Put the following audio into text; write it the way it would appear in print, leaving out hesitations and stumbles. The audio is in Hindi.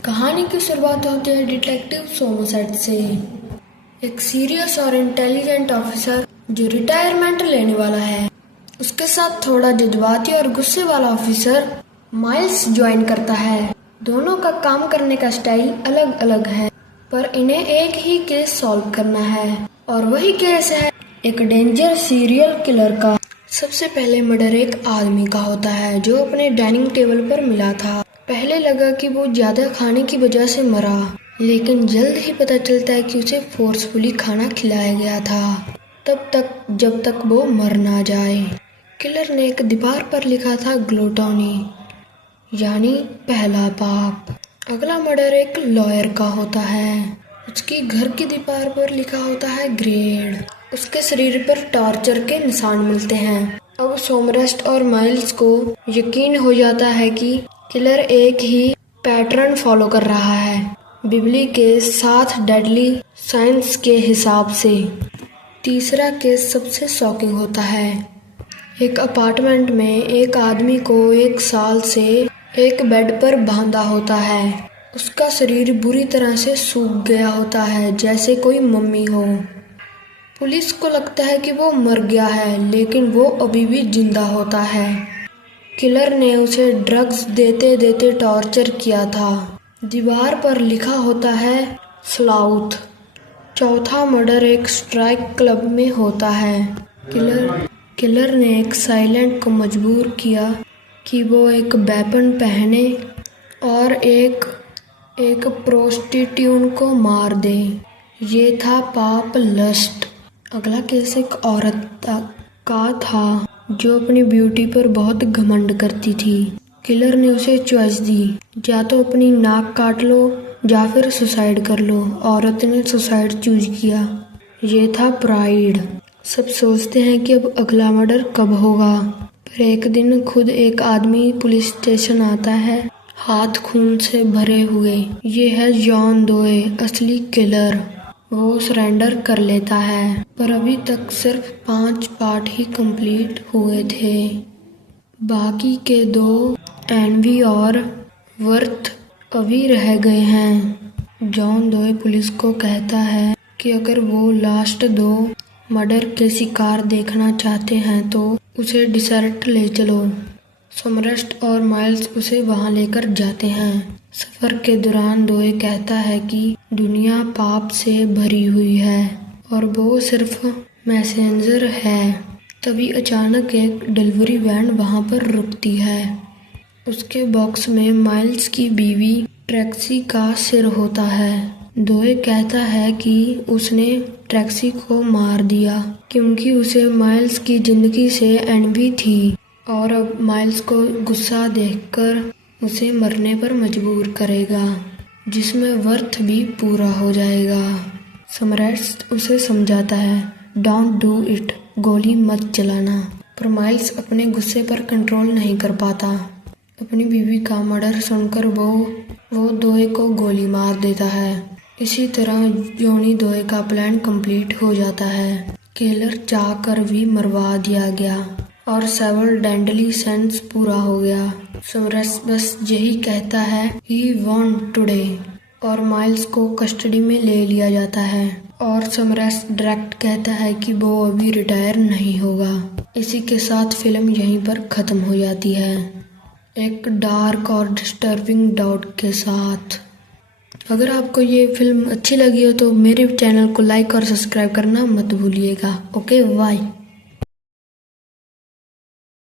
कहानी की शुरुआत होती है डिटेक्टिव सोमरसेट से। एक सीरियस और इंटेलिजेंट ऑफिसर जो रिटायरमेंट लेने वाला है, उसके साथ थोड़ा जज्बाती और गुस्से वाला ऑफिसर माइल्स ज्वाइन करता है। दोनों का काम करने का स्टाइल अलग अलग है, पर इन्हें एक ही केस सॉल्व करना है और वही केस है एक डेंजर सीरियल किलर का। सबसे पहले मर्डर एक आदमी का होता है जो अपने डाइनिंग टेबल पर मिला था। पहले लगा कि वो ज्यादा खाने की वजह से मरा, लेकिन जल्द ही पता चलता है कि उसे फोर्सफुली खाना खिलाया गया था, जब तक वो मर ना जाए। किलर ने एक दीवार पर लिखा था ग्लूटोनी, यानी पहला पाप। अगला मर्डर एक लॉयर का होता है। उसकी घर की दीवार पर लिखा होता है ग्रेड। उसके शरीर पर टॉर्चर के निशान मिलते हैं। अब सोमरसेट और माइल्स को यकीन हो जाता है कि किलर एक ही पैटर्न फॉलो कर रहा है, बिबली के 7 डेडली साइंस के हिसाब से। तीसरा केस सबसे शॉकिंग होता है। एक अपार्टमेंट में एक आदमी को 1 साल से एक बेड पर बांधा होता है। उसका शरीर बुरी तरह से सूख गया होता है, जैसे कोई मम्मी हो। पुलिस को लगता है कि वो मर गया है, लेकिन वो अभी भी जिंदा होता है। किलर ने उसे ड्रग्स देते देते टॉर्चर किया था। दीवार पर लिखा होता है स्लाउथ। चौथा मर्डर एक स्ट्राइक क्लब में होता है। किलर ने एक साइलेंट को मजबूर किया कि वो एक वेपन पहने और एक प्रोस्टिट्यूट को मार दे। ये था पाप लस्ट। अगला केस एक औरत का था जो अपनी ब्यूटी पर बहुत घमंड करती थी। किलर ने उसे चॉइस दी, या तो अपनी नाक काट लो या फिर सुसाइड कर लो। औरत ने सुसाइड चूज किया। ये था प्राइड। सब सोचते हैं कि अब अगला मर्डर कब होगा, पर एक दिन खुद एक आदमी पुलिस स्टेशन आता है, हाथ खून से भरे हुए। ये है जॉन डोए, असली किलर। वो सरेंडर कर लेता है, पर अभी तक सिर्फ 5 पार्ट ही कंप्लीट हुए थे। बाकी के 2 एनवी और वर्थ अभी रह गए हैं। जॉन डोए पुलिस को कहता है कि अगर वो लास्ट 2 मर्डर के शिकार देखना चाहते हैं तो उसे डिसर्ट ले चलो। सोमरसेट और माइल्स उसे वहां लेकर जाते हैं। सफर के दौरान डोए कहता है कि दुनिया पाप से भरी हुई है और वो सिर्फ मैसेंजर है। तभी अचानक एक डिलीवरी वैन वहां पर रुकती है। उसके बॉक्स में माइल्स की बीवी ट्रैक्सी का सिर होता है। डोए कहता है कि उसने ट्रैक्सी को मार दिया क्योंकि उसे माइल्स की जिंदगी से एनवी थी और अब माइल्स को गुस्सा देखकर उसे मरने पर मजबूर करेगा, जिसमें वर्थ भी पूरा हो जाएगा। सोमरसेट उसे समझाता है, डोंट डू इट, गोली मत चलाना, पर माइल्स अपने गुस्से पर कंट्रोल नहीं कर पाता। अपनी बीवी का मर्डर सुनकर वो डोए को गोली मार देता है। इसी तरह जॉनी डोए का प्लान कंप्लीट हो जाता है। किलर चाह कर भी मरवा दिया गया और सेवल डेडली साइंस पूरा हो गया। सोमरसेट बस यही कहता है, ही वॉन टुडे, और माइल्स को कस्टडी में ले लिया जाता है और सोमरसेट डायरेक्ट कहता है कि वो अभी रिटायर नहीं होगा। इसी के साथ फिल्म यहीं पर खत्म हो जाती है, एक डार्क और डिस्टर्बिंग डॉट के साथ। अगर आपको ये फिल्म अच्छी लगी हो तो मेरे चैनल को लाइक और सब्सक्राइब करना मत भूलिएगा। Okay, bye.